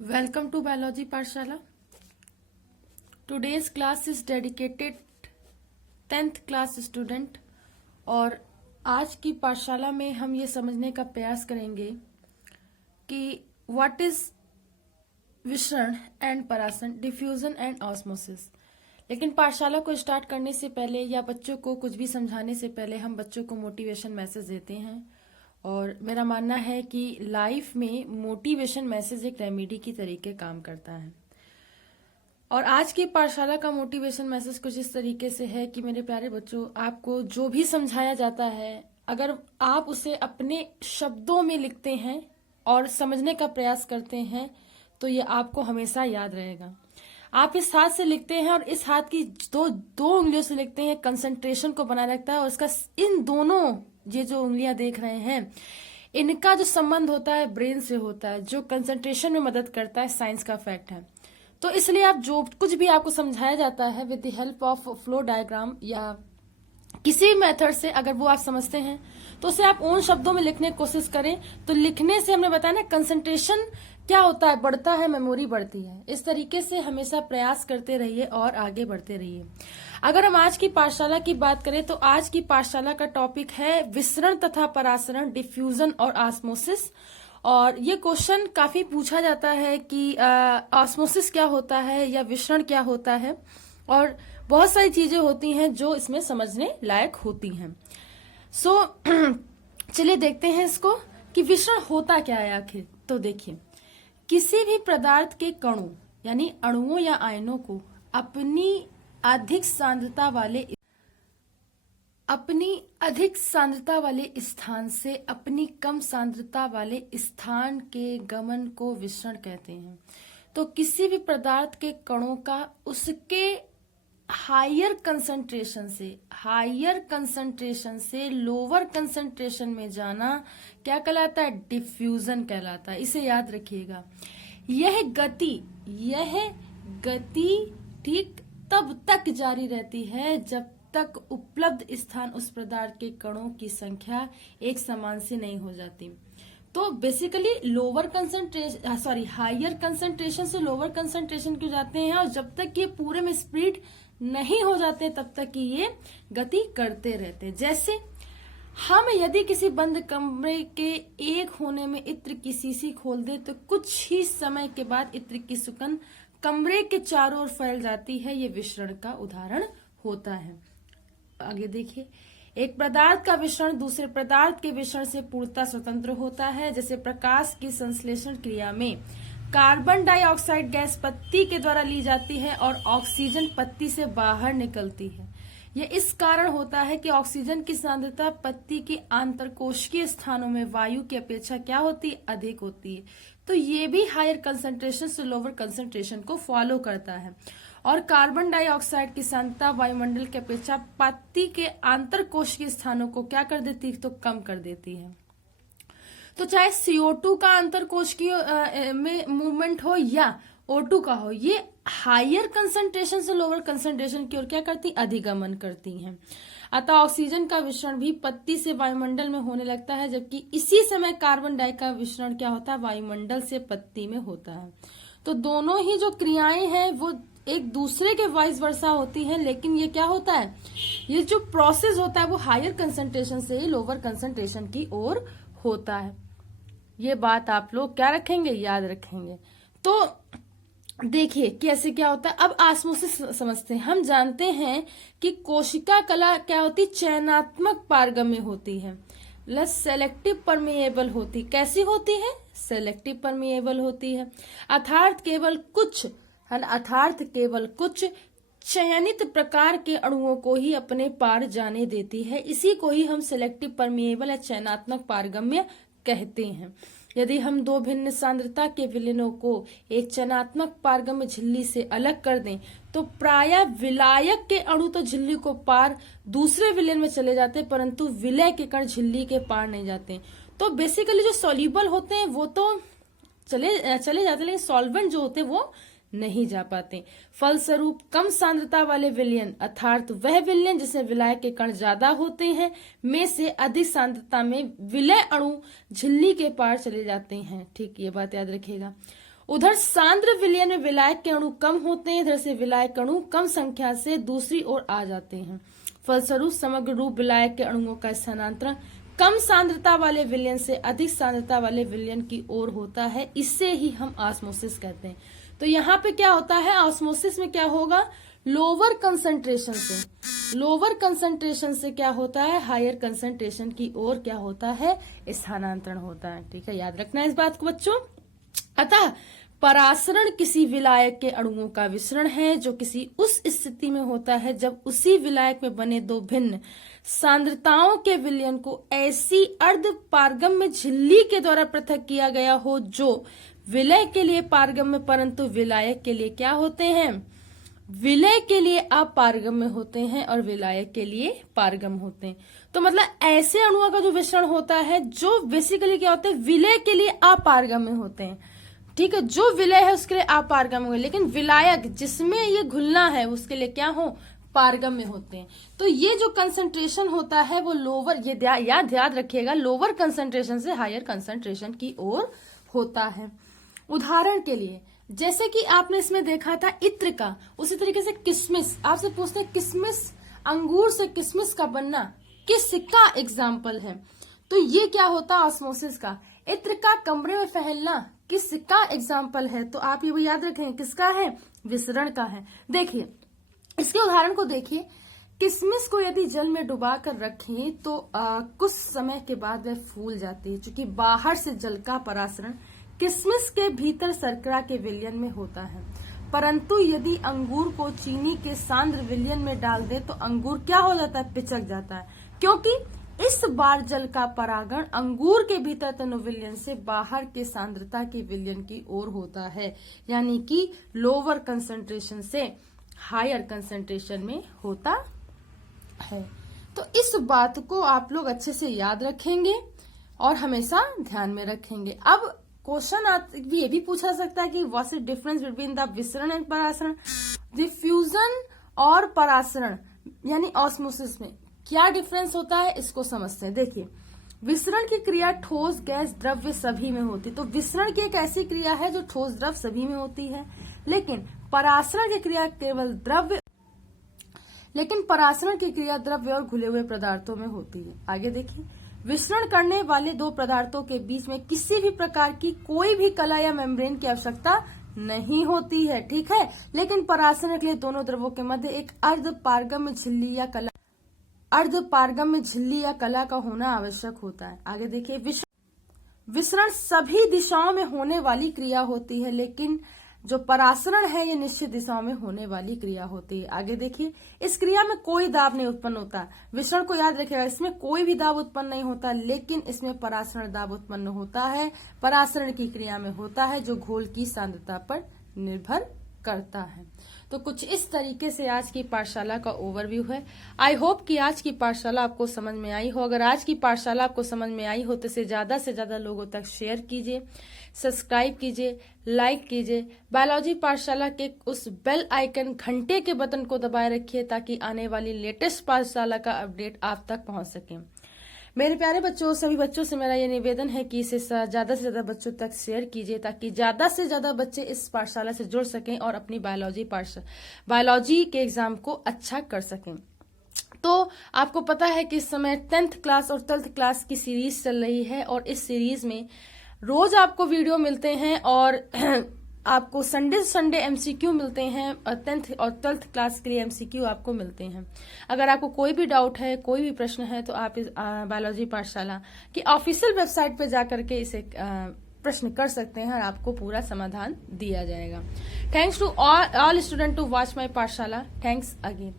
Welcome to Biology Pathshala. Today's class is dedicated 10th class student और आज की पाठशाला में हम ये समझने का प्रयास करेंगे कि व्हाट इज विसरण एंड परासरण, डिफ्यूजन एंड ऑस्मोसिस। लेकिन पाठशाला को स्टार्ट करने से पहले या बच्चों को कुछ भी समझाने से पहले हम बच्चों को मोटिवेशन मैसेज देते हैं और मेरा मानना है कि लाइफ में मोटिवेशन मैसेज एक रेमेडी की तरीके काम करता है। और आज की पाठशाला का मोटिवेशन मैसेज कुछ इस तरीके से है कि मेरे प्यारे बच्चों, आपको जो भी समझाया जाता है अगर आप उसे अपने शब्दों में लिखते हैं और समझने का प्रयास करते हैं तो ये आपको हमेशा याद रहेगा। आप इस हाथ से लिखते हैं और इस हाथ की दो उंगलियों से लिखते हैं, कंसंट्रेशन को बनाए रखता है और इसका इन दोनों ये जो उंगलियां देख रहे हैं इनका जो संबंध होता है ब्रेन से होता है, जो कंसंट्रेशन में मदद करता है, साइंस का फैक्ट है। तो इसलिए आप जो कुछ भी आपको समझाया जाता है with the help of flow diagram या किसी मेथड से अगर वो आप समझते हैं तो उसे आप उन शब्दों में लिखने की कोशिश करें। तो लिखने से हमने बताया ना, कंसंट्रेशन क्या होता है, बढ़ता है, मेमोरी बढ़ती है। इस तरीके से हमेशा प्रयास करते रहिए और आगे बढ़ते रहिए। अगर हम आज की पाठशाला की बात करें तो आज की पाठशाला का टॉपिक है विसरण तथा परासरण, डिफ्यूजन और ऑस्मोसिस। और ये क्वेश्चन काफी पूछा जाता है कि ऑस्मोसिस क्या होता है या विसरण क्या होता है, और बहुत सारी चीजें होती हैं जो इसमें समझने लायक होती हैं। चलिए देखते हैं इसको कि विसरण होता क्या है आखिर। तो देखिए, किसी भी पदार्थ के कणों यानी अणुओं या आयनों को अपनी अधिक सांद्रता वाले स्थान से अपनी कम सांद्रता वाले स्थान के गमन को विसरण कहते हैं। तो किसी भी पदार्थ के कणों का उसके हायर कंसंट्रेशन से लोअर कंसंट्रेशन में जाना क्या कहलाता है? डिफ्यूजन कहलाता है। इसे याद रखिएगा। यह गति ठीक तब तक जारी रहती है जब तक उपलब्ध स्थान उस पदार्थ के कणों की संख्या एक समान से नहीं हो जाती। तो बेसिकली हायर कंसंट्रेशन से लोअर कंसंट्रेशन क्यों जाते हैं, और जब तक ये पूरे में स्प्लिट नहीं हो जाते तब तक कि ये गति करते रहते हैं। जैसे हम यदि किसी बंद कमरे के एक कोने में इत्र की शीशी खोल दे तो कुछ ही समय के बाद इत्र की सुगंध कमरे के चारों ओर फैल जाती है। ये विसरण का उदाहरण होता है। आगे देखिए, एक पदार्थ का विसरण दूसरे पदार्थ के विसरण से पूर्णतः स्वतंत्र होता है। जैसे प्रकाश की संश्लेषण क्रिया में कार्बन डाइऑक्साइड गैस पत्ती के द्वारा ली जाती है और ऑक्सीजन पत्ती से बाहर निकलती है। यह इस कारण होता है कि ऑक्सीजन की सांद्रता पत्ती के आंतरकोशिकीय स्थानों में वायु की अपेक्षा क्या होती है? अधिक होती है। तो ये भी हायर कंसंट्रेशन से लोअर कंसंट्रेशन को फॉलो करता है। और कार्बन डाइऑक्साइड की सांद्रता वायुमंडल की अपेक्षा पत्ती के आंतरकोशिकीय स्थानों को क्या कर देती है? तो कम कर देती है। तो चाहे CO2 का अंतरकोशिकीय में मूवमेंट हो या O2 का हो, ये हायर कंसंट्रेशन से लोअर कंसंट्रेशन की ओर क्या करती? अधिगमन करती हैं। अतः ऑक्सीजन का विसरण भी पत्ती से वायुमंडल में होने लगता है, जबकि इसी समय कार्बन डाई का विसरण क्या होता है? वायुमंडल से पत्ती में होता है। तो दोनों ही जो क्रियाएं हैं वो एक दूसरे के वाइस वर्सा होती हैं, लेकिन ये क्या होता है, ये जो प्रोसेस होता है वो हायर कंसंट्रेशन से लोअर कंसंट्रेशन की ओर होता है। ये बात आप लोग क्या रखेंगे? याद रखेंगे। तो देखिए कैसे क्या होता है। अब ऑस्मोसिस समझते हैं। हम जानते हैं कि कोशिका कला क्या होती? चयनात्मक पारगम्य होती है, प्लस सेलेक्टिव परमेएबल होती। कैसी होती है? सेलेक्टिव परमेएबल होती है। अर्थात केवल कुछ चयनित प्रकार के अणुओं को ही अपने पार जाने देती है। इसी को ही हम सेलेक्टिव परमेएबल या चयनात्मक पारगम्य कहते हैं। यदि हम दो भिन्न सांद्रता के विलयनों को एक चयनात्मक पारगम्य झिल्ली से अलग कर दें तो प्रायः विलायक के अणु तो झिल्ली को पार दूसरे विलयन में चले जाते हैं, परंतु विलय के कण झिल्ली के पार नहीं जाते। तो बेसिकली जो सॉल्युबल होते हैं वो तो चले जाते हैं, लेकिन सॉल्वेंट जो होते हैं वो नहीं जा पाते। फलस्वरूप कम सांद्रता वाले विलयन अर्थात वह विलयन जिसमें विलाय के कण ज्यादा होते हैं में से अधिक सांद्रता में विलय अणु झिल्ली के पार चले जाते हैं। ठीक, ये बात याद रखिएगा। उधर सांद्र विलयन में विलायक के अणु कम होते हैं, इधर से विलायक अणु कम संख्या से दूसरी ओर आ जाते हैं। फलस्वरूप समग्र रूप विलायक के अणुओं का स्थानांतरण कम सांद्रता वाले विलयन से अधिक सांद्रता वाले विलयन की ओर होता है। इससे ही हम ऑस्मोसिस कहते हैं। तो यहाँ पे क्या होता है, ऑस्मोसिस में क्या होगा, लोअर कंसंट्रेशन से क्या होता है, हायर कंसंट्रेशन की ओर क्या होता है, स्थानांतरण होता है। ठीक है, याद रखना इस बात को बच्चों। अतः परासरण किसी विलायक के अणुओं का विसरण है जो किसी उस स्थिति में होता है जब उसी विलायक में बने दो भिन्न सांद्रताओं के विलयन को ऐसी अर्ध पारगम्य झिल्ली के द्वारा पृथक किया गया हो जो विलय के लिए पारगम्य परंतु विलायक के लिए क्या होते हैं, विलय के लिए अपारगम्य होते हैं और विलायक के लिए पारगम होते हैं। तो मतलब ऐसे अणुओं का जो विसरण होता है जो बेसिकली क्या होते हैं, विलय के लिए अपारगम्य होते हैं। ठीक है, जो विलय है उसके लिए अपारगम्य हुए, लेकिन विलायक जिसमें ये घुलना है उसके लिए क्या हो, पारगम्य होते हैं। तो ये जो कंसंट्रेशन होता है वो लोअर, ये याद रखिएगा, लोअर कंसंट्रेशन से हायर कंसंट्रेशन की ओर होता है। उदाहरण के लिए जैसे कि आपने इसमें देखा था इत्र का, उसी तरीके से किशमिश, आपसे पूछते हैं किशमिश, अंगूर से किशमिश का बनना किसका एग्जाम्पल है, तो ये क्या होता है, ऑस्मोसिस का। इत्र का कमरे में फैलना किसका एग्जाम्पल है, तो आप ये भी याद रखें किसका है, विसरण का है। देखिए इसके उदाहरण को देखिए, किशमिश को यदि जल में डुबा कर रखें तो कुछ समय के बाद वह फूल जाती है, क्योंकि बाहर से जल का परासरण किशमिश के भीतर शर्करा के विलयन में होता है। परंतु यदि अंगूर को चीनी के सांद्र विलयन में डाल दे तो अंगूर क्या हो जाता है, पिचक जाता है, क्योंकि इस बार जल का परागण अंगूर के भीतर तनु विलयन से बाहर के सांद्रता के विलयन की ओर होता है, यानी कि लोअर कंसंट्रेशन से हायर कंसंट्रेशन में होता है। तो इस बात को आप लोग अच्छे से याद रखेंगे और हमेशा ध्यान में रखेंगे। अब क्वेश्चन ये भी पूछा सकता है कि what is difference between the विसरण एंड परासरण, डिफ्यूजन और परासरण यानी ऑस्मोसिस में क्या डिफरेंस होता है, इसको समझते हैं। देखिए विसरण की क्रिया ठोस गैस द्रव्य सभी में होती है, तो विसरण की एक ऐसी क्रिया है जो ठोस द्रव सभी में होती है, लेकिन परासरण की क्रिया केवल द्रव्य और घुले हुए पदार्थों में होती है। आगे देखिए, विसरण करने वाले दो पदार्थों के बीच में किसी भी प्रकार की कोई भी कला या मेम्ब्रेन की आवश्यकता नहीं होती है, ठीक है, लेकिन परासरण के लिए दोनों द्रवों के मध्य एक अर्धपारगम्य झिल्ली या कला का होना आवश्यक होता है। आगे देखिए, विसरण सभी दिशाओं में होने वाली क्रिया होती है, लेकिन जो परासरण है ये निश्चित दिशाओं में होने वाली क्रिया होती है। आगे देखिए, इस क्रिया में कोई दाब नहीं उत्पन्न होता। विसरण को याद रखिएगा, इसमें कोई भी दाब उत्पन्न नहीं होता, लेकिन इसमें परासरण दाब उत्पन्न होता है, परासरण की क्रिया में होता है, जो घोल की सांद्रता पर निर्भर करता है। तो कुछ इस तरीके से आज की पाठशाला का ओवरव्यू है। आई होप कि आज की पाठशाला आपको समझ में आई हो। अगर आज की पाठशाला आपको समझ में आई हो तो इसे ज्यादा से ज्यादा लोगों तक शेयर कीजिए, सब्सक्राइब कीजिए, लाइक कीजिए। बायोलॉजी पाठशाला के उस बेल आइकन घंटे के बटन को दबाए रखिए ताकि आने वाली लेटेस्ट पाठशाला का अपडेट आप तक पहुंच सके। मेरे प्यारे बच्चों, सभी बच्चों से मेरा ये निवेदन है कि इसे ज्यादा से ज्यादा बच्चों तक शेयर कीजिए ताकि ज्यादा से ज्यादा बच्चे इस पाठशाला से जुड़ सकें और अपनी बायोलॉजी के एग्जाम को अच्छा कर सकें। तो आपको पता है कि इस समय 10th क्लास और 12th क्लास की सीरीज चल रही है और इस सीरीज में रोज आपको वीडियो मिलते हैं और आपको संडे एमसीक्यू मिलते हैं। 10th और 12th क्लास के लिए एमसीक्यू आपको मिलते हैं। अगर आपको कोई भी डाउट है, कोई भी प्रश्न है, तो आप इस बायोलॉजी पाठशाला की ऑफिशियल वेबसाइट पे जाकर के इसे प्रश्न कर सकते हैं और आपको पूरा समाधान दिया जाएगा। Thanks to all student to watch my Pathshala. Thanks again.